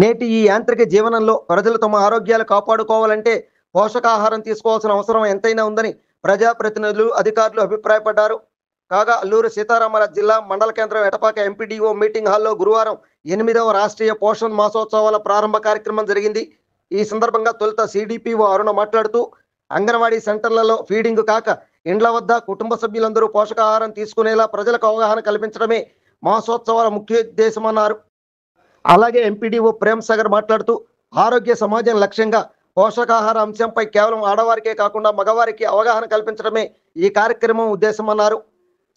నేటి ఈ యాంత్రిక జీవనంలో ప్రజలు తమ ఆరోగ్యాలు కాపాడుకోవాలంటే పోషకాహారం తీసుకోవాల్సిన అవసరం ఎంతైనా ఉందని ప్రజాప్రతినిధులు, అధికారులు అభిప్రాయపడ్డారు. కాగా అల్లూరు సీతారామరాజు జిల్లా మండల కేంద్రం ఎటపాక ఎంపీడీఓ మీటింగ్ హాల్లో గురువారం 8వ రాష్ట్రీయ పోషణ్ మాసోత్సవాల ప్రారంభ కార్యక్రమం జరిగింది. ఈ సందర్భంగా తొలుత సిడిపిఓ అరుణ మాట్లాడుతూ అంగన్వాడీ సెంటర్లలో ఫీడింగ్ కాక ఇండ్ల వద్ద కుటుంబ సభ్యులందరూ పోషకాహారం తీసుకునేలా ప్రజలకు అవగాహన కల్పించడమే మాసోత్సవాల ముఖ్య ఉద్దేశమన్నారు. అలాగే ఎంపీడీఓ ప్రేమ్ సాగర్ మాట్లాడుతూ ఆరోగ్య సమాజం లక్ష్యంగా పోషకాహార అంశంపై కేవలం ఆడవారికే కాకుండా మగవారికి అవగాహన కల్పించడమే ఈ కార్యక్రమం ఉద్దేశమన్నారు.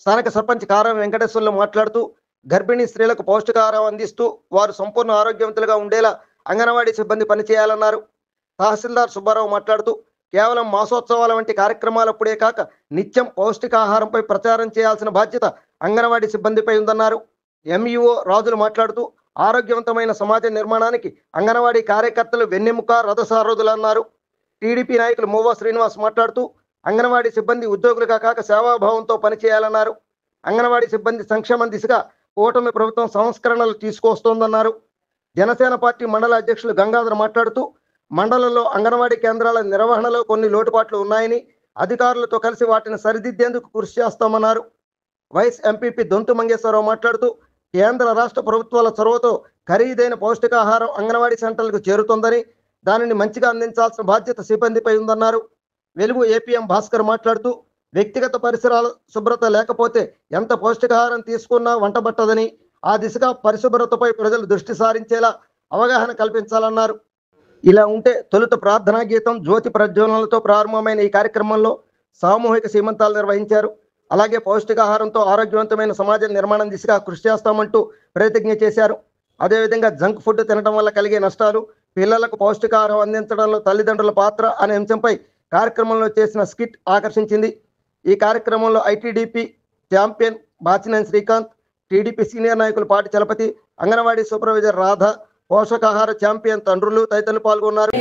స్థానిక సర్పంచ్ కారం వెంకటేశ్వర్లు మాట్లాడుతూ గర్భిణీ స్త్రీలకు పౌష్టికాహారం అందిస్తూ వారు సంపూర్ణ ఆరోగ్యవంతులుగా ఉండేలా అంగన్వాడీ సిబ్బంది పనిచేయాలన్నారు. తహసీల్దార్ సుబ్బారావు మాట్లాడుతూ కేవలం మాసోత్సవాల వంటి కార్యక్రమాలప్పుడే కాక నిత్యం పౌష్టికాహారంపై ప్రచారం చేయాల్సిన బాధ్యత అంగన్వాడీ సిబ్బందిపై ఉందన్నారు. ఎంఈఓ రాజులు మాట్లాడుతూ ఆరోగ్యవంతమైన సమాజ నిర్మాణానికి అంగన్వాడీ కార్యకర్తలు వెన్నెముక, రథసారథులన్నారు. టీడీపీ నాయకులు మూవా శ్రీనివాస్ మాట్లాడుతూ అంగన్వాడీ సిబ్బంది ఉద్యోగులుగా కాక సేవాభావంతో పనిచేయాలన్నారు. అంగన్వాడీ సిబ్బంది సంక్షేమం దిశగా కూటమి ప్రభుత్వం సంస్కరణలు తీసుకొస్తోందన్నారు. జనసేన పార్టీ మండల అధ్యక్షులు గంగాధర్ మాట్లాడుతూ మండలంలో అంగన్వాడీ కేంద్రాల నిర్వహణలో కొన్ని లోటుపాట్లు ఉన్నాయని అధికారులతో కలిసి వాటిని సరిదిద్దేందుకు కృషి చేస్తామన్నారు. వైస్ ఎంపీపీ దొంతు మంగేశ్వరరావు మాట్లాడుతూ కేంద్ర రాష్ట్ర ప్రభుత్వాల చొరవతో ఖరీదైన పౌష్టికాహారం అంగన్వాడీ సెంటర్లకు చేరుతోందని దానిని మంచిగా అందించాల్సిన బాధ్యత సిబ్బందిపై ఉందన్నారు. వెలుగు ఏపీఎం భాస్కర్ మాట్లాడుతూ వ్యక్తిగత పరిసరాల శుభ్రత లేకపోతే ఎంత పౌష్టికాహారం తీసుకున్నా వంటబట్టదని ఆ దిశగా పరిశుభ్రతపై ప్రజలు దృష్టి సారించేలా అవగాహన కల్పించాలన్నారు. ఇలా ఉంటే తొలుత ప్రార్థనా గీతం, జ్యోతి ప్రజ్వలనలతో ప్రారంభమైన ఈ కార్యక్రమంలో సామూహిక సీమంతాలు నిర్వహించారు. అలాగే పౌష్టికాహారంతో ఆరోగ్యవంతమైన సమాజ నిర్మాణం దిశగా కృషి చేస్తామంటూ ప్రతిజ్ఞ చేశారు. అదేవిధంగా జంక్ ఫుడ్ తినడం వల్ల కలిగే నష్టాలు, పిల్లలకు పౌష్టికాహారం అందించడంలో తల్లిదండ్రుల పాత్ర అనే అంశంపై కార్యక్రమంలో చేసిన స్కిట్ ఆకర్షించింది. ఈ కార్యక్రమంలో ITDP champion Bachineni Srikanth, TDP senior నాయకులు పాటి చలపతి, అంగన్వాడీ సూపర్వైజర్ రాధ, పోషకాహార ఛాంపియన్ తండ్రులు తదితరులు పాల్గొన్నారు.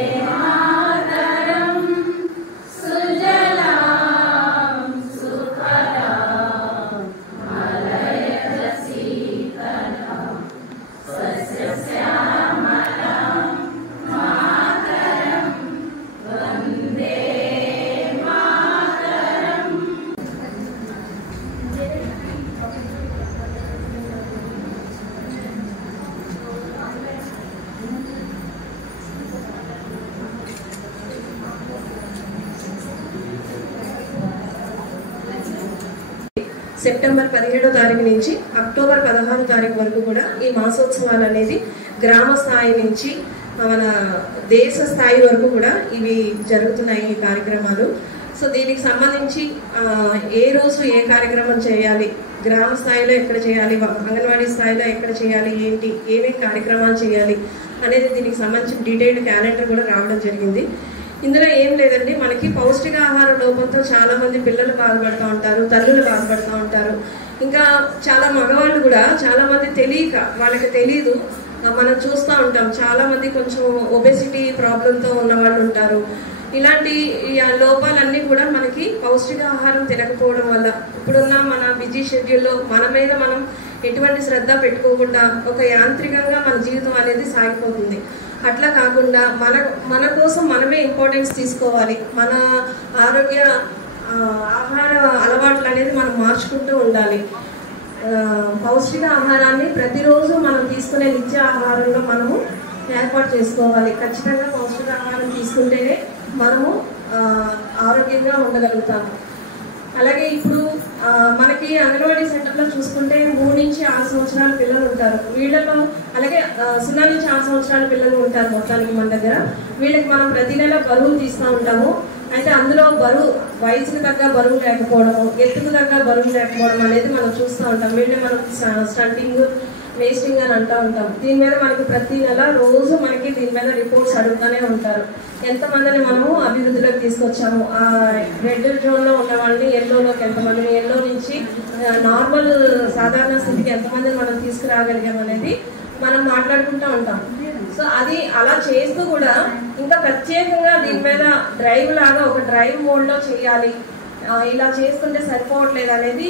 సెప్టెంబర్ 17వ తారీఖు నుంచి అక్టోబర్ 16వ తారీఖు వరకు కూడా ఈ మాసోత్సవాలు అనేది గ్రామ స్థాయి నుంచి మన దేశ స్థాయి వరకు కూడా ఇవి జరుగుతున్నాయి ఈ కార్యక్రమాలు. సో దీనికి సంబంధించి ఏ రోజు ఏ కార్యక్రమం చేయాలి, గ్రామ స్థాయిలో ఎక్కడ చేయాలి, అంగన్వాడీ స్థాయిలో ఎక్కడ చేయాలి, ఏంటి ఏమేమి కార్యక్రమాలు చేయాలి అనేది దీనికి సంబంధించిన డీటెయిల్డ్ క్యాలెండర్ కూడా రావడం జరిగింది. ఇందులో ఏం లేదండి, మనకి పౌష్టికాహార లోపంతో చాలా మంది పిల్లలు బాధపడుతూ ఉంటారు, తల్లులు బాధపడుతూ ఉంటారు. ఇంకా చాలా మగవాళ్ళు కూడా చాలా మంది తెలియక, వాళ్ళకి తెలీదు, మనం చూస్తూ ఉంటాం చాలా మంది కొంచెం ఒబెసిటీ ప్రాబ్లంతో ఉన్న వాళ్ళు ఉంటారు. ఇలాంటి లోపాలన్నీ కూడా మనకి పౌష్టికాహారం తినకపోవడం వల్ల ఇప్పుడున్న మన బిజీ షెడ్యూల్లో మన మీద మనం ఎటువంటి శ్రద్ధ పెట్టుకోకుండా ఒక యాంత్రికంగా మన జీవితం అనేది సాగిపోతుంది. అట్లా కాకుండా మన కోసం మనమే ఇంపార్టెన్స్ తీసుకోవాలి. మన ఆరోగ్య ఆహార అలవాట్లు అనేది మనం మార్చుకుంటూ ఉండాలి. పౌష్టిక ఆహారాన్ని ప్రతిరోజు మనం తీసుకునే నిత్య ఆహారంలో మనము ఏర్పాటు చేసుకోవాలి. ఖచ్చితంగా పౌష్టిక ఆహారం తీసుకుంటేనే మనము ఆరోగ్యంగా ఉండగలుగుతాము. అలాగే ఇప్పుడు మనకి అంగన్వాడీ సెంటర్లో చూసుకుంటే 3 నుంచి 6 సంవత్సరాల పిల్లలు ఉంటారు. వీళ్ళలో అలాగే 0 నుంచి 6 సంవత్సరాల పిల్లలు ఉంటారు మొత్తానికి మన దగ్గర. వీళ్ళకి మనం ప్రతి నెల బరువులు తీస్తూ ఉంటాము. అయితే అందులో బరువు వయసుకు తగ్గ బరువు లేకపోవడము, ఎత్తుకు తగ్గ బరువు లేకపోవడం అనేది మనం చూస్తూ ఉంటాం. వీళ్ళని మనం స్టంటింగ్, వేస్టింగ్ అని అంటూ ఉంటాం. దీని మీద మనకి ప్రతి నెల రోజు మనకి దీని మీద రిపోర్ట్స్ అడుగుతూనే ఉంటారు. ఎంతమందిని మనము అభివృద్ధిలోకి తీసుకొచ్చాము, ఆ రెడ్ జోన్లో ఉన్న వాళ్ళని ఎల్లోలోకి ఎంతమందిని, ఎల్లో నుంచి నార్మల్ సాధారణ స్థితికి ఎంతమందిని మనం తీసుకురాగలిగాం అనేది మనం మాట్లాడుకుంటూ ఉంటాం. సో అది అలా చేస్తూ కూడా ఇంకా ప్రత్యేకంగా దీని మీద డ్రైవ్ లాగా ఒక డ్రైవ్ మోడ్లో చేయాలి, ఇలా చేస్తుంటే సరిపోవట్లేదు అనేది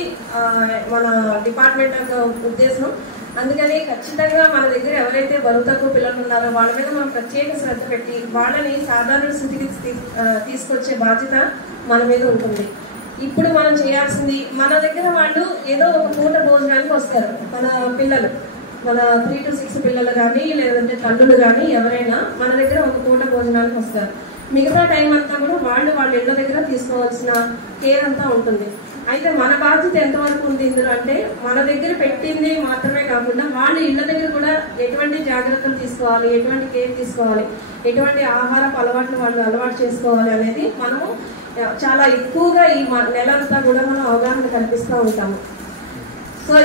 మన డిపార్ట్మెంట్ యొక్క ఉద్దేశం. అందుకని ఖచ్చితంగా మన దగ్గర ఎవరైతే బరువు తక్కువ పిల్లలు ఉన్నారో వాళ్ళ మీద మనం ప్రత్యేక శ్రద్ధ పెట్టి వాళ్ళని సాధారణ స్థితికి తీసుకొచ్చే బాధ్యత మన మీద ఉంటుంది. ఇప్పుడు మనం చేయాల్సింది, మన దగ్గర వాళ్ళు ఏదో ఒక పూట భోజనానికి వస్తారు, మన పిల్లలు, మన 3 to 6 పిల్లలు కానీ లేదంటే తల్లులు కానీ ఎవరైనా మన దగ్గర ఒక పూట భోజనానికి వస్తారు. మిగతా టైం అంతా కూడా వాళ్ళ ఇళ్ళ దగ్గర తీసుకోవాల్సిన కేర్ అంతా ఉంటుంది. అయితే మన బాధ్యత ఎంతవరకు ఉంది ఇందులో అంటే, మన దగ్గర పెట్టింది మాత్రమే కాకుండా వాళ్ళ ఇళ్ళ దగ్గర కూడా ఎటువంటి జాగ్రత్తలు తీసుకోవాలి, ఎటువంటి కేర్ తీసుకోవాలి, ఎటువంటి ఆహారపు అలవాట్లు వాళ్ళు అలవాటు చేసుకోవాలి అనేది మనము చాలా ఎక్కువగా ఈ నెలంతా కూడా మనం అవగాహన కల్పిస్తూ ఉంటాము. సో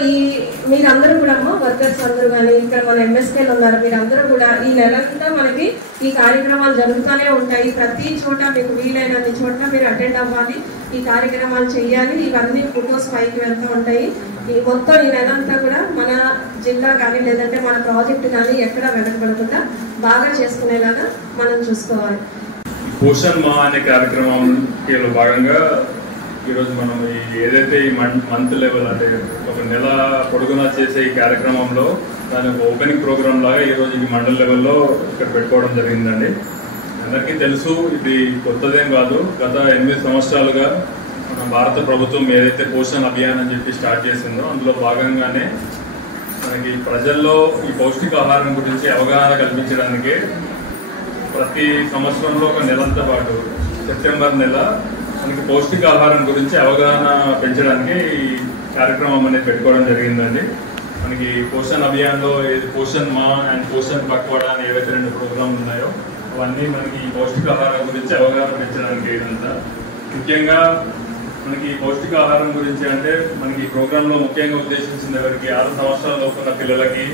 మీరందరూ కూడా వర్కర్స్ అందరూ కానీ ఇక్కడ మన ఎంఎస్కేలు ఉన్నారు, మీరందరూ కూడా ఈ నెలంతా మనకి ఈ కార్యక్రమాలు జరుగుతూనే ఉంటాయి. ప్రతి చోట మీకు వీలైనన్ని చోట్ల మీరు అటెండ్ అవ్వాలి, ఈ కార్యక్రమాలు చేయాలి. ఇవన్నీ ఫోటోస్ పైకి వెళ్తూ ఉంటాయి. ఈ మొత్తం ఈ నెలంతా కూడా మన జిల్లా కానీ లేదంటే మన ప్రాజెక్టు కానీ ఎక్కడ వెనకబడకుండా బాగా చేసుకునేలాగా మనం చూసుకోవాలి. పోషణ్ మా అనే కార్యక్రమంలో భాగంగా ఈరోజు మనం ఏదైతే ఈ మంత్ లెవెల్ అంటే ఒక నెల పొడుగునా చేసే ఈ కార్యక్రమంలో దాని ఒక ఓపెనింగ్ ప్రోగ్రామ్ లాగా ఈరోజు ఈ మండల్ లెవెల్లో ఇక్కడ పెట్టుకోవడం జరిగిందండి. అందరికీ తెలుసు, ఇది కొత్తదేం కాదు. గత 8 సంవత్సరాలుగా మన భారత ప్రభుత్వం ఏదైతే పోషణ్ అభియాన్ అని చెప్పి స్టార్ట్ చేసిందో అందులో భాగంగానే మనకి ప్రజల్లో ఈ పౌష్టికాహారం గురించి అవగాహన కల్పించడానికే ప్రతి సంవత్సరంలో ఒక నెలంతా పాటు సెప్టెంబర్ నెల మనకి పౌష్టికాహారం గురించి అవగాహన పెంచడానికి ఈ కార్యక్రమం అనేది పెట్టుకోవడం జరిగిందండి. మనకి పోషణ్ అభియాన్లో పోషణ్ మా అండ్ పోషణ్ పక్వాడా అని ఏవైతే 2 ప్రోగ్రాంలు ఉన్నాయో అవన్నీ మనకి పౌష్టికాహారం గురించి అవగాహన పెంచడానికి ఇదంతా. ముఖ్యంగా మనకి పౌష్టికాహారం గురించి అంటే మనకి ఈ ప్రోగ్రాంలో ముఖ్యంగా ఉద్దేశించిన ఎవరికి 6 సంవత్సరాల లోపు ఉన్న పిల్లలకి,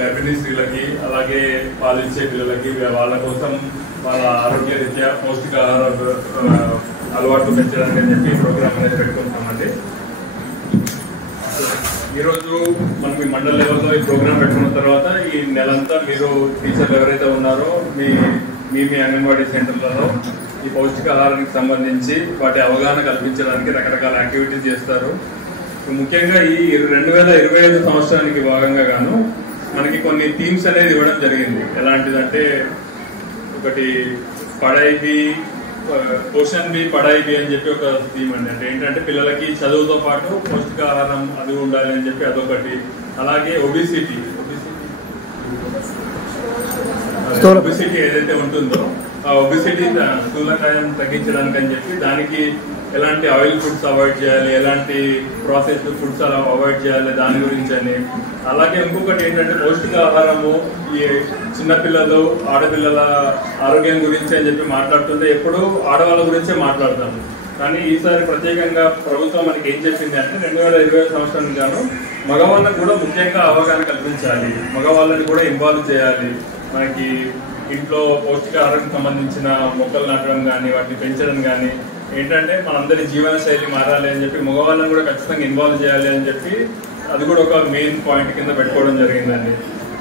గర్భిణీ స్త్రీలకి, అలాగే పాలించే పిల్లలకి, వాళ్ళ కోసం వాళ్ళ ఆరోగ్య రీత్యా పౌష్టికాహార అలవాట్లు పెంచడానికి అని చెప్పి ఈ ప్రోగ్రామ్ అనేది పెట్టుకుంటామండి. ఈరోజు మనకి మండల్ లెవెల్లో ఈ ప్రోగ్రామ్ పెట్టుకున్న తర్వాత ఈ నెలంతా మీరు టీచర్లు ఎవరైతే ఉన్నారో మీ అంగన్వాడీ సెంటర్లలో ఈ పౌష్టికాహారానికి సంబంధించి వాటి అవగాహన కల్పించడానికి రకరకాల యాక్టివిటీస్ చేస్తారు. ముఖ్యంగా ఈ 2025 సంవత్సరానికి భాగంగా గాను మనకి కొన్ని థీమ్స్ అనేది ఇవ్వడం జరిగింది. ఎలాంటిదంటే ఒకటి పడాయి పోషణ్ బి పడాయి బి అని చెప్పి ఒక థీమ్ అండి. అంటే ఏంటంటే పిల్లలకి చదువుతో పాటు పౌష్టికాహారం అది ఉండాలి అని చెప్పి అదొకటి. అలాగే ఒబిసిటీ ఏదైతే ఉంటుందో ఆ ఒబిసిటీ స్థూలకాయం తగ్గించడానికి అని చెప్పి దానికి ఎలాంటి ఆయిల్ ఫుడ్స్ అవాయిడ్ చేయాలి, ఎలాంటి ప్రాసెస్డ్ ఫుడ్స్ అలా అవాయిడ్ చేయాలి దాని గురించి అని. అలాగే ఇంకొకటి ఏంటంటే పౌష్టికాహారము ఈ చిన్నపిల్లలు ఆడపిల్లల ఆరోగ్యం గురించి అని చెప్పి మాట్లాడుతుంటే ఎప్పుడు ఆడవాళ్ళ గురించే మాట్లాడతాము. కానీ ఈసారి ప్రత్యేకంగా ప్రభుత్వం మనకి ఏం చెప్పింది అంటే 2025 సంవత్సరానికి గాను మగవాళ్ళకు కూడా ముఖ్యంగా అవగాహన కల్పించాలి, మగవాళ్ళని కూడా ఇన్వాల్వ్ చేయాలి. మనకి ఇంట్లో పౌష్టికాహారానికి సంబంధించిన మొక్కలు నాటడం కానీ వాటిని పెంచడం కానీ ఏంటంటే మనందరి జీవన శైలి మారాలి అని చెప్పి మగవాళ్ళని కూడా ఖచ్చితంగా ఇన్వాల్వ్ చేయాలి అని చెప్పి అది కూడా ఒక మెయిన్ పాయింట్ కింద పెట్టుకోవడం జరిగిందండి.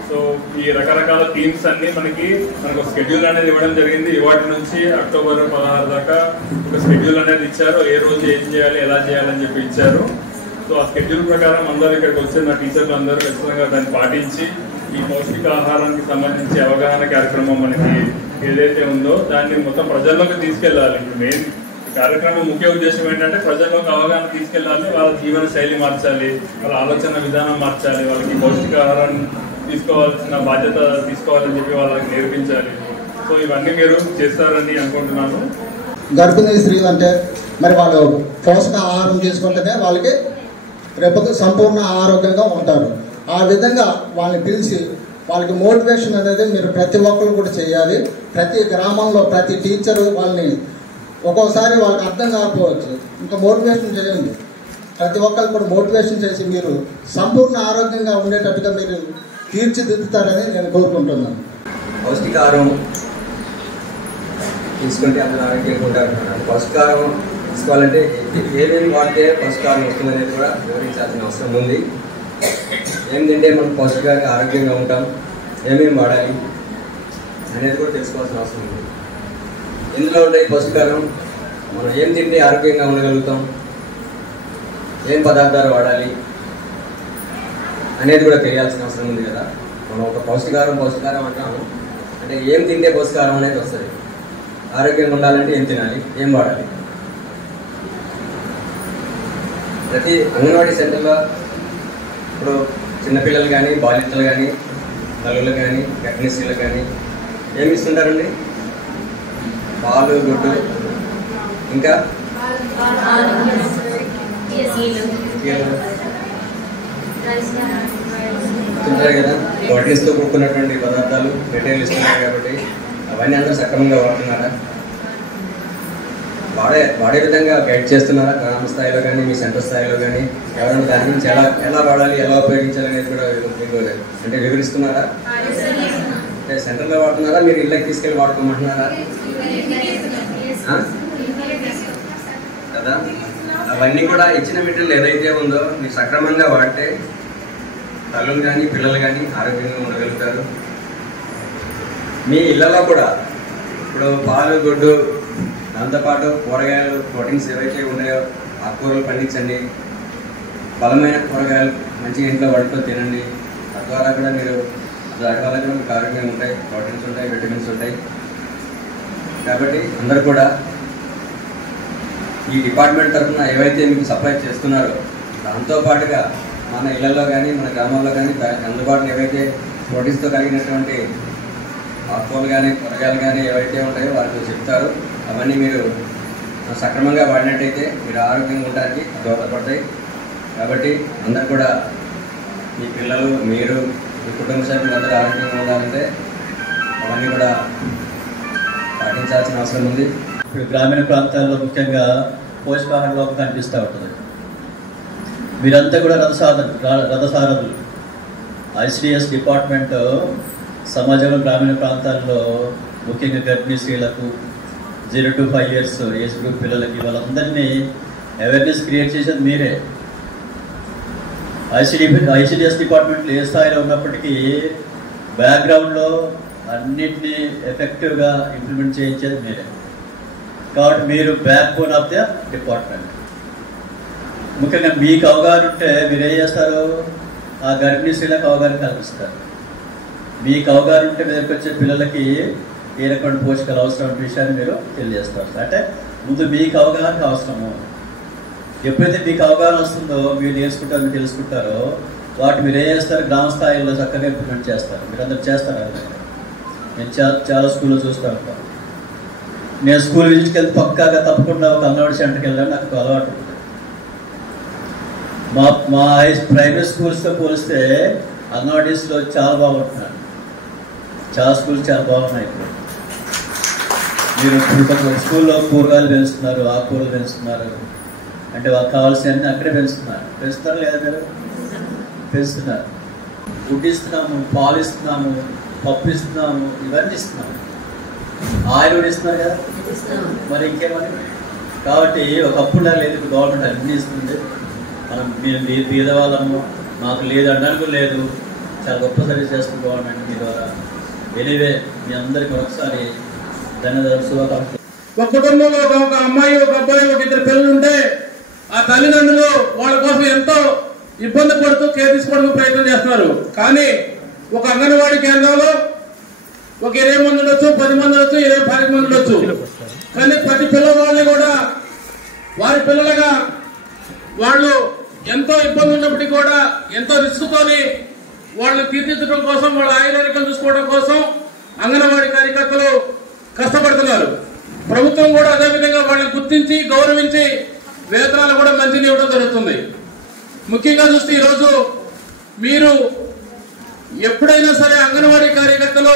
సో ఈ రకరకాల థీమ్స్ అన్ని మనకు ఒక స్కెడ్యూల్ అనేది ఇవ్వడం జరిగింది. ఇవాటి నుంచి అక్టోబర్ 16 దాకా ఒక స్కెడ్యూల్ అనేది ఇచ్చారు. ఏ రోజు ఏం చేయాలి, ఎలా చేయాలని చెప్పి ఇచ్చారు. సో ఆ స్కెడ్యూల్ ప్రకారం అందరూ ఇక్కడికి వచ్చిన టీచర్లు అందరూ ఖచ్చితంగా దాన్ని పాటించి ఈ పౌష్టికాహారానికి సంబంధించి అవగాహన కార్యక్రమం మనకి ఏదైతే ఉందో దాన్ని మొత్తం ప్రజల్లోకి తీసుకెళ్లాలి. మెయిన్ కార్యక్రమం ముఖ్య ఉద్దేశం ఏంటంటే ప్రజల్లోకి అవగాహన తీసుకెళ్లాలి, వాళ్ళ జీవన శైలి మార్చాలి, వాళ్ళ ఆలోచన విధానం మార్చాలి, వాళ్ళకి పౌష్టికాహారాన్ని తీసుకోవాల్సిన బాధ్యత తీసుకోవాలని చెప్పి వాళ్ళకి నేర్పించాలి. సో ఇవన్నీ మీరు చేస్తారని అనుకుంటున్నాను. గర్భిణీ స్త్రీలు అంటే మరి వాళ్ళు పోషకాహారం తీసుకుంటేనే వాళ్ళకి రేపు సంపూర్ణ ఆరోగ్యంగా ఉంటారు. ఆ విధంగా వాళ్ళని పిలిచి వాళ్ళకి మోటివేషన్ అనేది మీరు ప్రతి ఒక్కరు కూడా చేయాలి. ప్రతి గ్రామంలో ప్రతి టీచరు వాళ్ళని ఒక్కోసారి వాళ్ళకి అర్థం కాకపోవచ్చు, ఇంకా మోటివేషన్ చేయండి. ప్రతి ఒక్కరు కూడా మోటివేషన్ చేసి మీరు సంపూర్ణ ఆరోగ్యంగా ఉండేటట్టుగా మీరు తీర్చిదిద్దుతారని నేను కోరుకుంటున్నాను. పౌష్టికాహారం తీసుకుంటే అందరూ ఆరోగ్యంగా ఉంటారు. పౌష్టికాహారం తీసుకోవాలంటే ఏమేమి వాడితే పౌష్టికాహారం వస్తుందనేది కూడా వివరించాల్సిన అవసరం ఉంది. ఏం తింటే మనం పౌష్టికంగా ఆరోగ్యంగా ఉంటాం, ఏమేమి వాడాలి అనేది కూడా తెలుసుకోవాల్సిన అవసరం ఉంది. ఇందులో ఉంటాయి పౌష్టికాహారం, మనం ఏం తింటే ఆరోగ్యంగా ఉండగలుగుతాం, ఏం పదార్థాలు వాడాలి, అనేది కూడా తెలియాల్సిన అవసరం ఉంది కదా. మనం ఒక పౌష్టికారం అంటాము, అంటే ఏం తింటే పౌష్టికారం అనేది వస్తుంది. ఆరోగ్యంగా ఉండాలంటే ఏం తినాలి, ఏం వాడాలి. ప్రతి అంగన్వాడీ సెంటర్లో ఇప్పుడు చిన్నపిల్లలు కానీ, బాలింతలు కానీ, తల్లులు కానీ, గర్భిణీ స్త్రీలు కానీ ఏమి ఇస్తుంటారండి? పాలు, గుడ్డు, ఇంకా తింటారు కదా. ప్రోటీన్స్తో కూడుకున్నటువంటి పదార్థాలు రిటైల్ ఇస్తున్నారు కాబట్టి అవన్నీ అందరూ సక్రమంగా వాడుతున్నారా? వాడే విధంగా గైడ్ చేస్తున్నారా? గ్రామ స్థాయిలో కానీ, మీ సెంటర్ స్థాయిలో కానీ ఎవరైనా దాని గురించి ఎలా వాడాలి, ఎలా ఉపయోగించాలి అనేది కూడా మీకు అంటే వివరిస్తున్నారా? అంటే సెంటర్లో వాడుతున్నారా, మీరు ఇళ్ళకి తీసుకెళ్ళి వాడుకోమంటున్నారా కదా? అవన్నీ కూడా ఇచ్చిన మెటీరియల్ ఏదైతే ఉందో మీరు సక్రమంగా వాడితే తల్లులు కానీ, పిల్లలు కానీ ఆరోగ్యంగా ఉండగలుగుతారు. మీ ఇళ్లలో కూడా ఇప్పుడు పాలు, గుడ్డు, దాంతోపాటు కూరగాయలు, ప్రోటీన్స్ ఏవైతే ఉన్నాయో ఆకుకూరలు పండించండి. బలమైన కూరగాయలు మంచిగా ఇంట్లో వండుతో తినండి. తద్వారా కూడా మీరు దానివల్ల కూడా మీకు ఆరోగ్యంగా ఉంటాయి, ప్రోటీన్స్ ఉంటాయి, విటమిన్స్ ఉంటాయి. కాబట్టి అందరూ కూడా ఈ డిపార్ట్మెంట్ తరఫున ఏవైతే మీకు సప్లై చేస్తున్నారో దాంతోపాటుగా మన ఇళ్లలో కానీ, మన గ్రామాల్లో కానీ అందుబాటులో ఏవైతే ప్రోటీన్స్తో కలిగినటువంటి ఆకుకూరలు కానీ, కూరగాయలు కానీ ఏవైతే ఉంటాయో వారికి చెప్తారు. అవన్నీ మీరు సక్రమంగా వాడినట్టయితే మీరు ఆరోగ్యంగా ఉండడానికి దోహదపడతాయి. కాబట్టి అందరు కూడా మీ పిల్లలు, మీరు, మీ కుటుంబ సభ్యులు అందరూ ఆరోగ్యంగా ఉండాలంటే అవన్నీ కూడా పాటించాల్సిన అవసరం ఉంది. ఇప్పుడు గ్రామీణ ప్రాంతాల్లో ముఖ్యంగా పోషకాహార లోపం కనిపిస్తూ ఉంటుంది. మీరంతా కూడా రథసారథులు. ఐసిడిఎస్ డిపార్ట్మెంట్ సమాజంలో గ్రామీణ ప్రాంతాల్లో ముఖ్యంగా గర్భిణీ స్త్రీలకు, 0 to 5 years ఏజ్ గ్రూప్ పిల్లలకి వాళ్ళందరినీ అవేర్నెస్ క్రియేట్ చేసేది మీరే. ఐసిడిఎస్ డిపార్ట్మెంట్లో ఏ స్థాయిలో ఉన్నప్పటికీ బ్యాక్గ్రౌండ్లో అన్నింటినీ ఎఫెక్టివ్గా ఇంప్లిమెంట్ చేయించేది మీరే. కాబట్టి మీరు back bone of the department. ముఖ్యంగా మీకు అవగాహన ఉంటే మీరు ఏం చేస్తారు? ఆ గర్భిణీ స్త్రీలకు అవగాహన కల్పిస్తారు. మీకు అవగాహన ఉంటే మీదకి వచ్చే పిల్లలకి ఏ రకమైన పోషకాలు అవసరం అనే విషయాన్ని మీరు తెలియజేస్తారు. అంటే ముందు మీకు అవగాహన అవసరము. ఎప్పుడైతే మీకు అవగాహన వస్తుందో మీరు నేర్చుకుంటారో, మీరు తెలుసుకుంటారో వాటి మీరు ఏం చేస్తారు? గ్రామ స్థాయిలో చక్కగా ఇంప్లిమెంట్ చేస్తారు. మీరు అందరూ చేస్తారు. నేను చాలా స్కూల్లో చూస్తూ ఉంటాను. నేను స్కూల్ విజిట్కి వెళ్తే పక్కాగా తప్పకుండా ఒక అంగన్వాడీ సెంటర్కి వెళ్ళాను. నాకు ఒక అలవాటు ఉంటుంది. మా ప్రైవేట్ స్కూల్స్తో పోలిస్తే అంగన్వాడీస్లో చాలా బాగుంటున్నాను. చాలా స్కూల్స్ చాలా బాగున్నాయి. ఇప్పుడు మీరు ఇప్పుడు స్కూల్లో కూరగాయలు పెంచుతున్నారు, ఆకుకూరలు పెంచుతున్నారు. అంటే వాళ్ళకి కావాల్సినవన్నీ అక్కడే పెంచుతున్నారు లేదా? మీరు పెంచుతున్నారు. గుడ్డు ఇస్తున్నాము, పాలు ఇస్తున్నాము, పప్పు ఇస్తున్నాము, ఇవన్నీ ఇస్తున్నాము. ఆయిల్ కూడా ఇస్తున్నారు కదా, మరి ఇంకేమని. కాబట్టి ఒకప్పుడు లేదు, గవర్నమెంట్ అన్నీ ఇస్తుంది. మేము పేదవాళ్ళము, మాకు లేదు అనడానికి లేదు. చాలా గొప్ప సర్వీస్ చేస్తుంది గవర్నమెంట్ మీ ద్వారా. ఎనీవే మీ అందరికీ ఒకసారి ధన్యవాదాలు, శుభాకాంక్షలు. ఒక కుటుంబంలో ఒక అమ్మాయి, ఒక అబ్బాయి, ఒక 2 పిల్లలు ఉంటే ఆ తల్లిదండ్రులు వాళ్ళ కోసం ఎంతో ఇబ్బంది పడుతూ కేర్ తీసుకోవడానికి ప్రయత్నం చేస్తున్నారు. కానీ ఒక అంగన్వాడీ కేంద్రంలో ఒక 20 మంది ఉండొచ్చు, 10 మంది ఉండొచ్చు, 10 మంది ఉండొచ్చు. కానీ ప్రతి పిల్లవాళ్ళని కూడా వారి పిల్లలుగా వాళ్ళు ఎంతో ఇబ్బంది ఉన్నప్పటికీ కూడా ఎంతో రిస్క్తోని వాళ్ళని తీర్చిదిద్దడం కోసం, వాళ్ళ ఆయుర్వేదికం చూసుకోవడం కోసం అంగన్వాడీ కార్యకర్తలు కష్టపడుతున్నారు. ప్రభుత్వం కూడా అదేవిధంగా వాళ్ళని గుర్తించి గౌరవించి వేతనాలు కూడా మంచిగా ఇవ్వడం జరుగుతుంది. ముఖ్యంగా చూస్తే ఈరోజు మీరు ఎప్పుడైనా సరే అంగన్వాడీ కార్యకర్తలు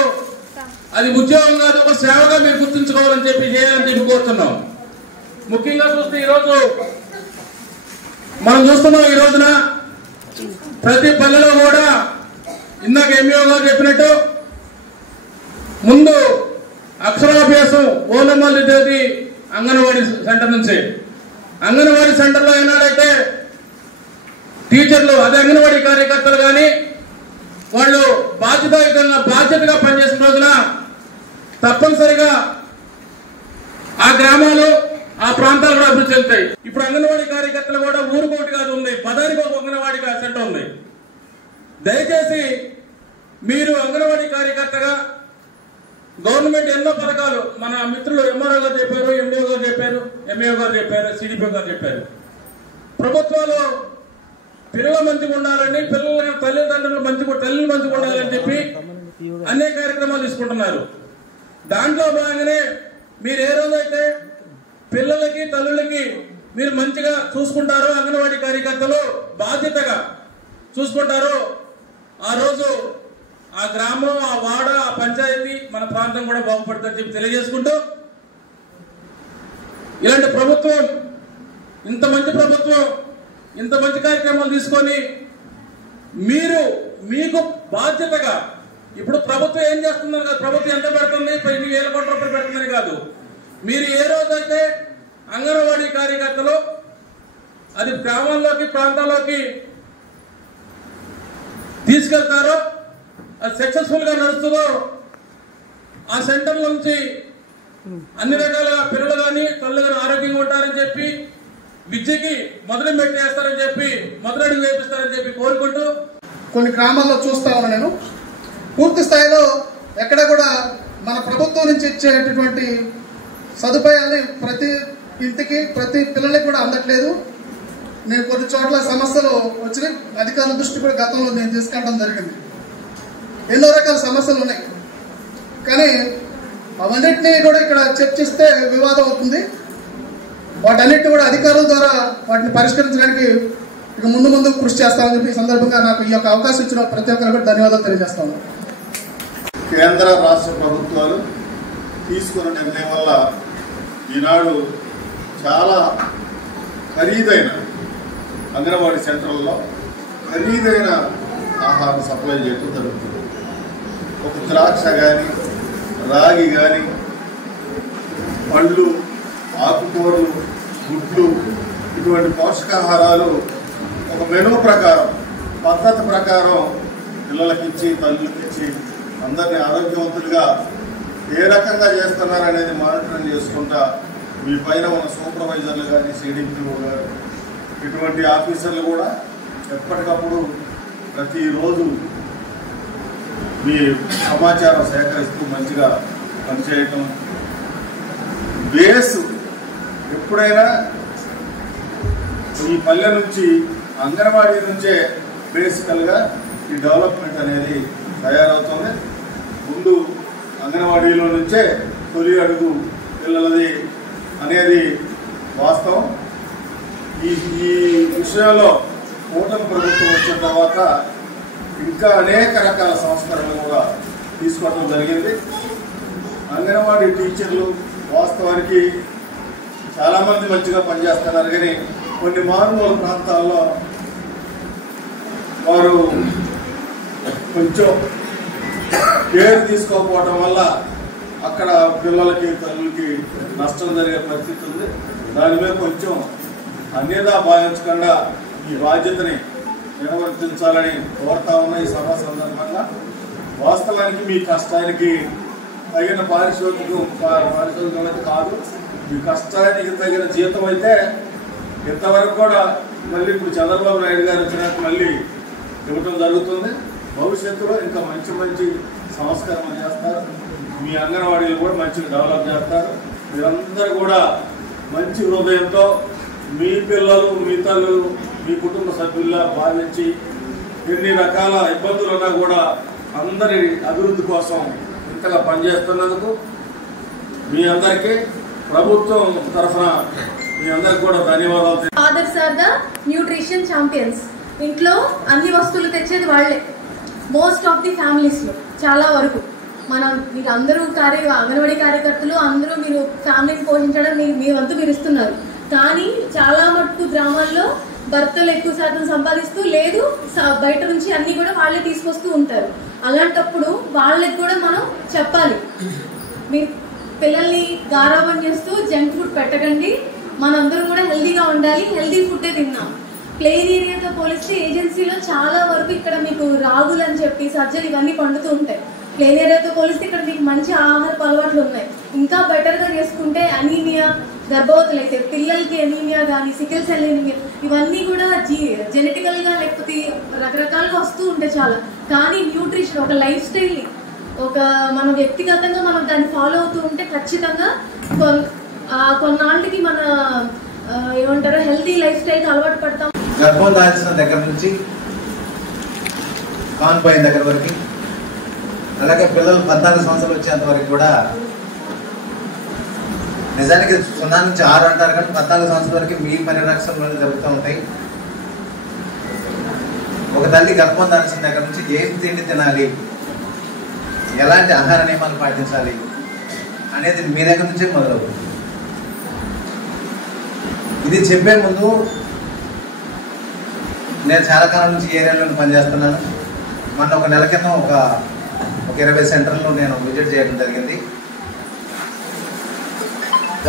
అది ఉద్యోగం కాదు, ఒక సేవగా మీరు గుర్తుంచుకోవాలని చెప్పి చేయాలని చెప్పి కోరుతున్నాం. ముఖ్యంగా చూస్తే ఈరోజు మనం చూస్తున్నాం, ఈ రోజున ప్రతి పల్లెలో కూడా ఇందాక ఎంఈఓ గారు చెప్పినట్టు ముందు అక్షరాభ్యాసం ఓనమాలు ఇదేది అంగన్వాడీ సెంటర్ నుంచి. అంగన్వాడీ సెంటర్లో ఏనాడైతే టీచర్లు, అదే అంగన్వాడీ కార్యకర్తలు కానీ వాళ్ళు బాధ్యతగా పనిచేసిన రోజున తప్పనిసరిగా ఆ గ్రామాలు, ఆ ప్రాంతాలు కూడా అభివృద్ధి చెందుతాయి. ఇప్పుడు అంగన్వాడీ కార్యకర్తలు కూడా ఊరుకోటి కాదు ఉంది, 10కి ఒక అంగన్వాడీ సెంటర్ ఉంది. దయచేసి మీరు అంగన్వాడీ కార్యకర్తగా గవర్నమెంట్ ఎన్నో పథకాలు మన మిత్రులు ఎంఆర్ఓ గారు చెప్పారు, ఎండిఓ గారు చెప్పారు, ఎంఏఓ గారు చెప్పారు, సిడిపిఓ గారు చెప్పారు. ప్రభుత్వాలు పిల్లలు మంచిగా ఉండాలని, పిల్లల తల్లిదండ్రులు తల్లిని మంచిగా ఉండాలని చెప్పి అనేక కార్యక్రమాలు తీసుకుంటున్నారు. దాంట్లో భాగంగానే మీరు ఏ రోజైతే పిల్లలకి తల్లులకి మీరు మంచిగా చూసుకుంటారో, అంగన్వాడీ కార్యకర్తలు బాధ్యతగా చూసుకుంటారో, ఆ రోజు ఆ గ్రామం, ఆ వాడ, ఆ పంచాయతీ, మన ప్రాంతం కూడా బాగుపడుతుందని చెప్పి తెలియజేసుకుంటూ, ఇలాంటి ప్రభుత్వం, ఇంత మంచి ప్రభుత్వం, ఇంత మంచి కార్యక్రమాలు తీసుకొని మీకు బాధ్యతగా, ఇప్పుడు ప్రభుత్వం ఏం చేస్తున్నారు కదా, ప్రభుత్వం ఎంత పెడుతుంది, 10,000 కోట్ల రూపాయలు పెడుతుందని కాదు, మీరు ఏ రోజైతే అంగన్వాడీ కార్యకర్తలు అది గ్రామాల్లోకి, ప్రాంతాల్లోకి తీసుకెళ్తారో, అది సక్సెస్ఫుల్ గా నడుస్తుందో, ఆ సెంటర్ నుంచి అన్ని రకాలుగా పిల్లలు కానీ తల్లు కానీ ఆరోగ్యంగా ఉంటారని చెప్పి, విద్యకి మొదటి మెట్టు వేస్తారని చెప్పి, మొదలడుగు వేపిస్తారని చెప్పి కోరుకుంటూ, కొన్ని గ్రామాల్లో చూస్తా ఉన్నా నేను, పూర్తి స్థాయిలో ఎక్కడ కూడా మన ప్రభుత్వం నుంచి ఇచ్చేటటువంటి సదుపాయాలని ప్రతి ఇంటికి, ప్రతి పిల్లలకి కూడా అందట్లేదు. నేను కొన్ని చోట్ల సమస్యలు వచ్చినాయి, అధికారుల దృష్టి కూడా గతంలో నేను తీసుకెళ్ళడం జరిగింది. ఎన్నో రకాల సమస్యలు ఉన్నాయి, కానీ అవన్నిటినీ కూడా ఇక్కడ చర్చిస్తే వివాదం అవుతుంది. వాటన్నిటిని కూడా అధికారుల ద్వారా వాటిని పరిష్కరించడానికి ఇక ముందు కృషి చేస్తామని చెప్పి ఈ సందర్భంగా నాకు ఈ యొక్క అవకాశం ఇచ్చిన ప్రతి ఒక్కరు కూడా ధన్యవాదాలు తెలియజేస్తాను. కేంద్ర రాష్ట్ర ప్రభుత్వాలు తీసుకున్న నిర్ణయం వల్ల ఈనాడు చాలా ఖరీదైన అంగన్వాడీ సెంటర్లలో ఖరీదైన ఆహారం సప్లై చేయడం జరుగుతుంది. ఒక ద్రాక్ష కానీ, రాగి కానీ, పళ్ళు, ఆకుకూరలు, గుడ్లు, ఇటువంటి పోషకాహారాలు ఒక మెనూ ప్రకారం, పద్ధతి ప్రకారం పిల్లలకిచ్చి, తల్లులకిచ్చి అందరినీ ఆరోగ్యవంతులుగా ఏ రకంగా చేస్తున్నారనేది మానిటరింగ్ చేసుకుంటా మీ పైన ఉన్న సూపర్వైజర్లు కానీ, సిడిపిఓ గారు, ఇటువంటి ఆఫీసర్లు కూడా ఎప్పటికప్పుడు ప్రతిరోజు మీ సమాచారం సేకరిస్తూ మంచిగా పనిచేయటం. బేస్ ఎప్పుడైనా ఈ పల్లె నుంచి, అంగన్వాడీ నుంచే బేసికల్గా ఈ డెవలప్మెంట్ అనేది తయారవుతుంది. ముందు అంగన్వాడీలో నుంచే తొలి అడుగు పిల్లలది అనేది వాస్తవం. ఈ విషయంలో కూటమి ప్రభుత్వం వచ్చిన తర్వాత ఇంకా అనేక రకాల సంస్కరణలు కూడా తీసుకోవడం జరిగింది. అంగన్వాడీ టీచర్లు వాస్తవానికి చాలామంది మంచిగా పనిచేస్తున్నారు, కానీ కొన్ని మారుమూల ప్రాంతాల్లో వారు కొంచెం కేర్ తీసుకోకపోవడం వల్ల అక్కడ పిల్లలకి, తల్లులకి నష్టం జరిగే పరిస్థితి ఉంది. దాని మీద కొంచెం అన్యదా భావించకుండా ఈ బాధ్యతని నిర్వర్తించాలని కోరుతా ఉన్న ఈ సభ సందర్భంగా, వాస్తవానికి మీ కష్టానికి తగిన పారిశ్రామికం అయితే కాదు, మీ కష్టానికి తగిన జీతం అయితే ఇంతవరకు కూడా మళ్ళీ ఇప్పుడు చంద్రబాబు నాయుడు గారు వచ్చినాక మళ్ళీ ఇవ్వటం జరుగుతుంది. భవిష్యత్తులో ఇంకా మంచి మంచి సంస్కరణ చేస్తారు, మీ అంగన్వాడీలు కూడా మంచిగా డెవలప్ చేస్తారు. మీరందరూ కూడా మంచి హృదయంతో మీ పిల్లలు, మీ తల్లులు, మీ కుటుంబ సభ్యుల్లా భావించి ఎన్ని రకాల ఇబ్బందులు ఉన్నా కూడా అందరి అభివృద్ధి కోసం ఇంతగా పనిచేస్తున్నందుకు మీ అందరికీ ప్రభుత్వం తరఫున మీ అందరికి కూడా ధన్యవాదాలు. Fathers are the nutrition champions. ఇంట్లో అన్ని వస్తువులు తెచ్చేది వాళ్లే, మోస్ట్ ఆఫ్ ది ఫ్యామిలీస్ లో చాలా వరకు. మీరు అందరూ అంగన్వాడీ కార్యకర్తలు అందరూ మీరు ఫ్యామిలీని పోషించడం మీ వంతు మీరు ఇస్తున్నారు. కానీ చాలా మటుకు గ్రామాల్లో భర్తలు ఎక్కువ శాతం సంపాదిస్తూ, లేదు బయట నుంచి అన్ని కూడా వాళ్ళే తీసుకొస్తూ ఉంటారు. అలాంటప్పుడు వాళ్ళకి కూడా మనం చెప్పాలి, మీరు పిల్లల్ని గారాబం చేస్తూ జంక్ ఫుడ్ పెట్టకండి, మనందరం కూడా హెల్దీగా ఉండాలి, హెల్దీ ఫుడ్డే తిన్నాం. ప్లెయిన్ ఏరియాతో పోలిస్తే ఏజెన్సీలో చాలా వరకు ఇక్కడ మీకు రాగులు అని చెప్పి సజ్జలు ఇవన్నీ పండుతూ ఉంటాయి. ప్లెయిన్ ఏరియాతో పోలిస్తే ఇక్కడ మీకు మంచి ఆహారపు అలవాట్లు ఉన్నాయి. ఇంకా బెటర్గా చేసుకుంటే అనీమియా, గర్భవతులు అయితే పిల్లలకి అనీమియా కానీ, సికిల్ సెల్ అనీమియా, ఇవన్నీ కూడా జెనెటికల్గా లేకపోతే రకరకాలుగా వస్తూ ఉంటాయి చాలా. కానీ న్యూట్రిషన్ ఒక లైఫ్ స్టైల్ని మనం వ్యక్తిగతంగా మనం దాన్ని ఫాలో అవుతూ ఉంటే ఖచ్చితంగా కొన్నాళ్ళకి మన ఏమంటారు హెల్తీ లైఫ్ స్టైల్కి అలవాటు పడతాం. గర్భం దాల్చిన దగ్గర నుంచి కాన్పోయిన దగ్గర వరకు, అలాగే పిల్లలు 14 సంవత్సరాలు వచ్చేంత వరకు కూడా, నిజానికి 0 నుంచి 6 అంటారు కానీ 14 సంవత్సరాల వరకు మీ పరిరక్షణలో జరుగుతూ ఉంటాయి. ఒక తల్లి గర్భం దాల్చిన దగ్గర నుంచి ఏం తిండి తినాలి, ఎలాంటి ఆహార నియమాలు పాటించాలి అనేది మీ దగ్గర నుంచే మొదలవుతుంది. ఇది చెప్పే ముందు నేను చాలా కాలం నుంచి ఏరియాలో పనిచేస్తున్నాను. మొన్న ఒక నెల క్రితం ఒక 20 సెంటర్లో నేను విజిట్ చేయడం జరిగింది.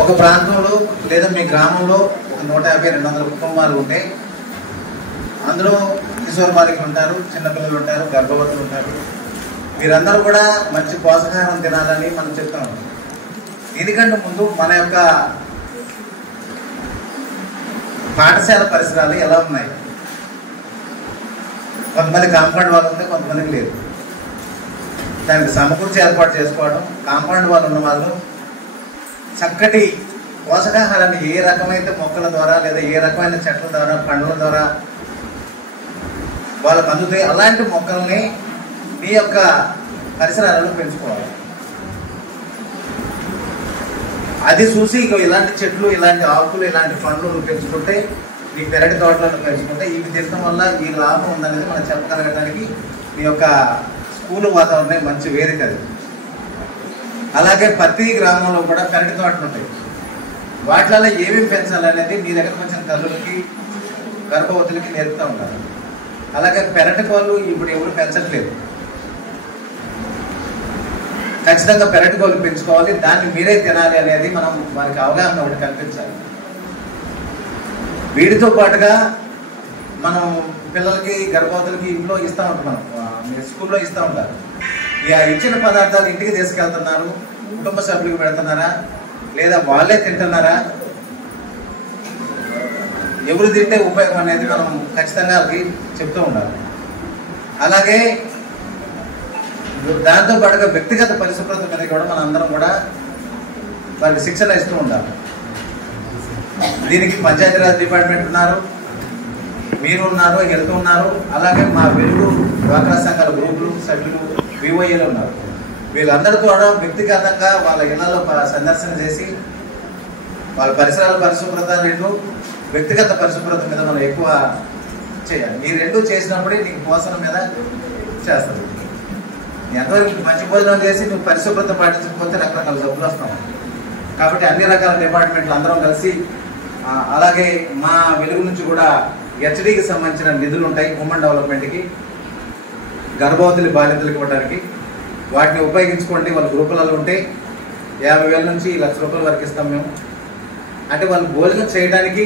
ఒక ప్రాంతంలో లేదా మీ గ్రామంలో ఒక 150-200 కుటుంబాలు ఉంటే అందులో కిషోర్ బాలికలు ఉంటారు, చిన్నపిల్లలు ఉంటారు, గర్భవతులు ఉంటారు. వీరందరూ కూడా మంచి పోషకాహారం తినాలని మనం చెప్తాం. దీనికంటే ముందు మన యొక్క పాఠశాల పరిసరాలు ఎలా ఉన్నాయి? కొంతమంది కాంపౌండ్ వాళ్ళు ఉంటే కొంతమందికి లేదు. దానికి సమకూర్చి ఏర్పాటు చేసుకోవడం, కాంపౌండ్ వాళ్ళు ఉన్న వాళ్ళు చక్కటి పోషకాహారాన్ని ఏ రకమైన మొక్కల ద్వారా లేదా ఏ రకమైన చెట్ల ద్వారా పండ్ల ద్వారా వాళ్ళకు అందుతాయి అలాంటి మొక్కల్ని మీ యొక్క పరిసరాలలో పెంచుకోవాలి. అది చూసి ఇలాంటి చెట్లు, ఇలాంటి ఆకులు, ఇలాంటి పండ్లు పెంచుకుంటే, ఈ పెరటి తోటలను పెంచుకుంటే ఇవి తినడం వల్ల ఈ లాభం ఉందనేది మనం చెప్పగలగడానికి మీ యొక్క స్కూల్ వాతావరణం మంచి వేదిక అది. అలాగే ప్రతి గ్రామంలో కూడా పెరటి తోటలు ఉంటాయి. వాటిలలో ఏమేమి పెంచాలనేది మీ దగ్గర కొంచెం తల్లులకి గర్భవతులకి నేర్పుతూ ఉంటారు. అలాగే పెరటి కోళ్ళు ఇప్పుడు ఎవరు పెంచట్లేదు. ఖచ్చితంగా పెరటి కోళ్ళు పెంచుకోవాలి, దాన్ని మీరే తినాలి అనేది మనం వారికి అవగాహన ఒకటి కల్పించాలి. వీటితో పాటుగా మనం పిల్లలకి గర్భవతులకి ఇంట్లో ఇస్తూ ఉంటాం, మీరు స్కూల్లో ఇస్తూ ఉంటారు. ఇక ఇచ్చిన పదార్థాలు ఇంటికి తీసుకెళ్తున్నారు, కుటుంబ సభ్యులకు పెడుతున్నారా లేదా వాళ్ళే తింటున్నారా, ఎవరు తింటే ఉపయోగం అనేది మనం ఖచ్చితంగా అది చెప్తూ ఉండాలి. అలాగే దాంతో పాటుగా వ్యక్తిగత పరిశుభ్రత మీద కూడా మనం అందరం కూడా వారికి శిక్షణ ఇస్తూ ఉండాలి. దీనికి పంచాయతీరాజ్ డిపార్ట్మెంట్ ఉన్నారు, మీరు ఉన్నారు, హెల్త్ ఉన్నారు, అలాగే మా వెలుగు డ్వాక్రా సంఘాల గ్రూపులు సభ్యులు విఓఏలు ఉన్నారు. వీళ్ళందరితో కూడా వ్యక్తిగతంగా వాళ్ళ ఇళ్లలో సందర్శన చేసి వాళ్ళ పరిసరాల పరిశుభ్రత రెండు వ్యక్తిగత పరిశుభ్రత మీద మనం ఎక్కువ చేయాలి. ఈ రెండు చేసినప్పుడే నీకు పోషణ మీద చేస్తుంది. ఎంతవరకు మంచి భోజనం చేసి నువ్వు పరిశుభ్రత పాటించకపోతే రకరకాల జబ్బులు వస్తాం. కాబట్టి అన్ని రకాల డిపార్ట్మెంట్లు అందరం కలిసి, అలాగే మా వెలుగు నుంచి కూడా హెచ్డీకి సంబంధించిన నిధులు ఉంటాయి ఉమెన్ డెవలప్మెంట్కి, గర్భవతులు బాలింతలకు ఇవ్వడానికి. వాటిని ఉపయోగించుకోండి. వాళ్ళ గ్రూపులలో ఉంటే 50,000 నుంచి 1,00,000 రూపాయల వరకు ఇస్తాం మేము. అంటే వాళ్ళు భోజనం చేయడానికి,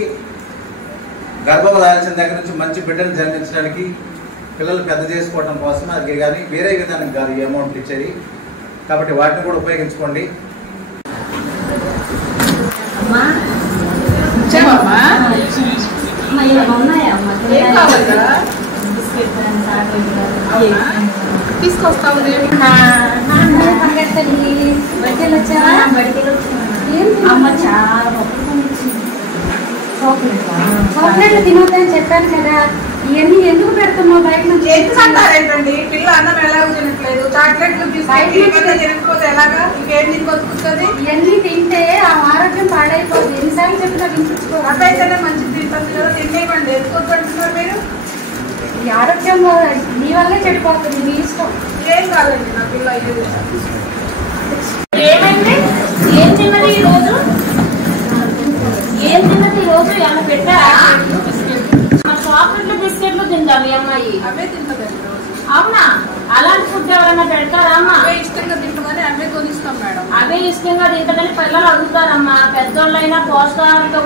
గర్భం దాల్చిన దగ్గర నుంచి మంచి బిడ్డను జన్మించడానికి, పిల్లలు పెద్ద చేసుకోవడం కోసం అది కానీ వేరే విధానం కాదు ఈ అమౌంట్ ఇచ్చేది. కాబట్టి వాటిని కూడా ఉపయోగించుకోండి. తీసుకొస్తావు అమ్మ చాలా చాక్లెట్లు తినొద్దని చెప్పాను కదా, ఇవన్నీ ఎందుకు పెడుతున్నావు బయట నుంచి? ఎందుకంటారేంటండి? పిల్ల అన్నం ఎలాగో తినట్లేదు, చాక్లెట్లు తినకపోతే ఎలాగా? ఇంకేం బతుకుతుంది? ఇవన్నీ తింటే ఆ ఆరోగ్యం పాడైపోతుంది. ఎన్నిసార్లు చెప్పినా వినిపించుకో. అదైతేనే మంచిది తింటుంది కదా, తినేయండి. ఎందుకు పెడుతున్నారు మీరు? ఈ ఆరోగ్యం నీ వల్లే చెడిపోతుంది, నీ ఇష్టం. ఏం కాదండి నా పిల్ల. ఏమైంది? ఏం తిన్నది ఈ రోజు? ఏం తిన్నది ఈ రోజు? ఏమైనా పెట్టారా? చాక్లెట్లు బిస్కెట్లు తిందా మీ అమ్మాయి? అవే తింటదండి రోజు. అవునా? అలాంటి ఫుడ్ ఎవరైనా పెడతారా అమ్మా? అవే ఇష్టంగా తింటుందని అవే కొనిస్తాం మేడం. అవే ఇష్టంగా తింటదని పిల్లలు అడుగుతారమ్మా. పెద్దోళ్ళైనా పోషకాహారంతో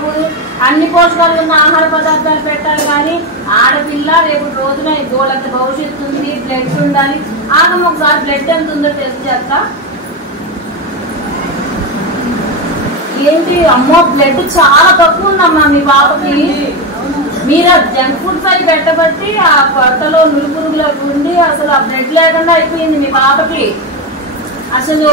అన్ని పోషకాలు ఉన్న ఆహార పదార్థాలు పెట్టాలి. కానీ ఆడపిల్ల రేపు రోజున గోళ్ళంత భవిష్యత్తు ఉంది, బ్లడ్ ఉండాలి. ఆగం ఒకసారి బ్లడ్ ఎంత ఉందో టెస్ట్ చేస్తా. ఏంటి అమ్మో, బ్లడ్ చాలా తక్కువ ఉందమ్మా మీ పాపకి. మీరు జంక్ ఫుడ్స్ అవి పెట్టబట్టి ఆ పొట్టలో నులుపురుగులు ఉండి అసలు ఆ బ్లడ్ లేకుండా అయిపోయింది మీ పాపకి. అసలు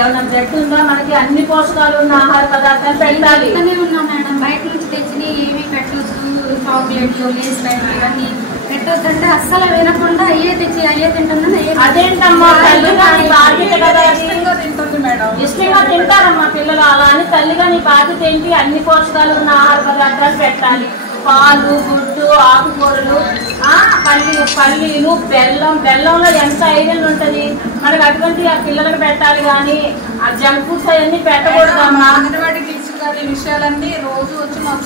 ఏమైనా బ్లడ్ ఉందా? మనకి అన్ని పోషకాలు ఉన్న ఆహార పదార్థాలు పెట్టాలి. ఉన్నాం మేడం, బయట నుంచి తెచ్చిన ఏమి పెట్టొద్దు, చాక్లెట్లు, లేస్ ప్యాకెట్లు ఇవన్నీ పెట్టొద్దంటే అస్సలు వినకుండా అయ్యే తెచ్చి అయ్యే తింటున్నాను. అదేంటమ్మా తల్లిగా నీ బాధ్యత కదా, ఇష్టంగా తింటుంది మేడం. ఇష్టంగా తింటారమ్మా పిల్లలు. అలా అని తల్లిగా నీ బాధ్యత ఏంటి? అన్ని పోషకాలు ఉన్న ఆహార పదార్థాలు పెట్టాలి. పాలు, గుడ్డు, ఆకుకూరలు, పల్లీలు, బెల్లంలో ఎంత ఐరన్ ఉంటుంది మనకు, అటువంటి ఆ పిల్లలకు పెట్టాలి. కానీ ఆ జంక్ ఫుడ్స్ అవన్నీ పెట్టకూడదమ్మా. అంగన్వాడీ టీచర్ గారి విషయాలన్నీ రోజు వచ్చి మాకు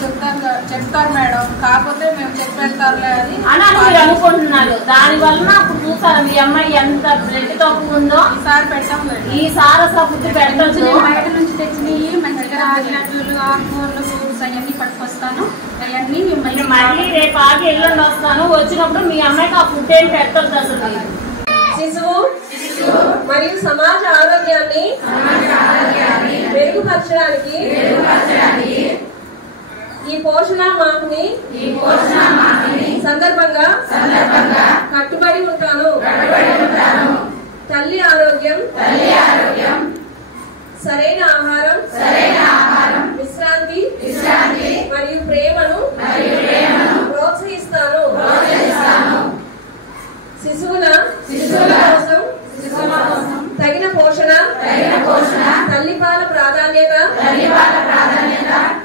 చెప్తారు మేడం. కాకపోతే మేము చెప్పేస్తారులే అని మీరు అనుకుంటున్నారు. దాని వలన అప్పుడు చూసారు మీ అమ్మాయి ఎంత బ్లడ్ తక్కువ ఉందో. ఈసారి పెట్టాం. ఈసారి అసలు ఫుడ్ పెట్టచ్చు. బయట నుంచి తెచ్చినవి మంచిగా రాగిలడ్లు, ఆకుకూరలు, ఫ్రూట్స్ అవన్నీ పట్టుకొస్తాను. అవన్నీ మళ్ళీ రేపు ఆగి ఎల్లుండి వస్తాను. వచ్చినప్పుడు మీ అమ్మాయికి ఆ ఫుడ్ ఏం పెట్టొద్దు అసలు. శిశువు మరియు సమాజ ఆరోగ్యాన్ని మెరుగుపరచడానికి ఈ పోషణ మాహ్ని సందర్భంగా కట్టుబడి ఉంటాను. తల్లి ఆరోగ్యం, సరైన ఆహారం, విశ్రాంతి మరియు ప్రేమను ప్రోత్సహిస్తాను. శిశువుల కోసం తగిన పోషణ, తల్లిపాల ప్రాధాన్యత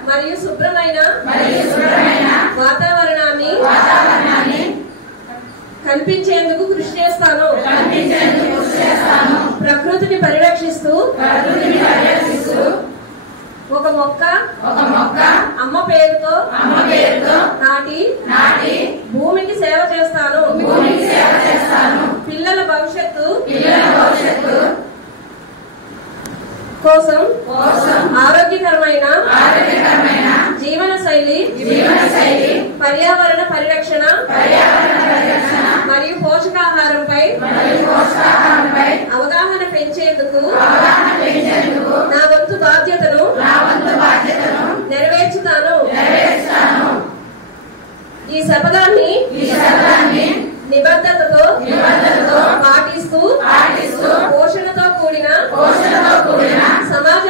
మరియు శుభ్రమైన వాతావరణాన్ని కల్పించేందుకు కృషి చేస్తాను. ప్రకృతిని పరిరక్షిస్తూ ఒక మొక్క అమ్మ పేరుతో నాటి భూమికి సేవ చేస్తాను. పిల్లల భవిష్యత్తు కోసం ఆరోగ్యకరమైన జీవన శైలి, పర్యావరణ పరిరక్షణ మరియు పోషకాహారంపై అవగాహన పెంచేందుకు నా వంతు బాధ్యతను నెరవేర్చుతాను. ఈ శపథాన్ని నిబద్ధతతో పాటిస్తూ పోషణతో కూడిన సమాజ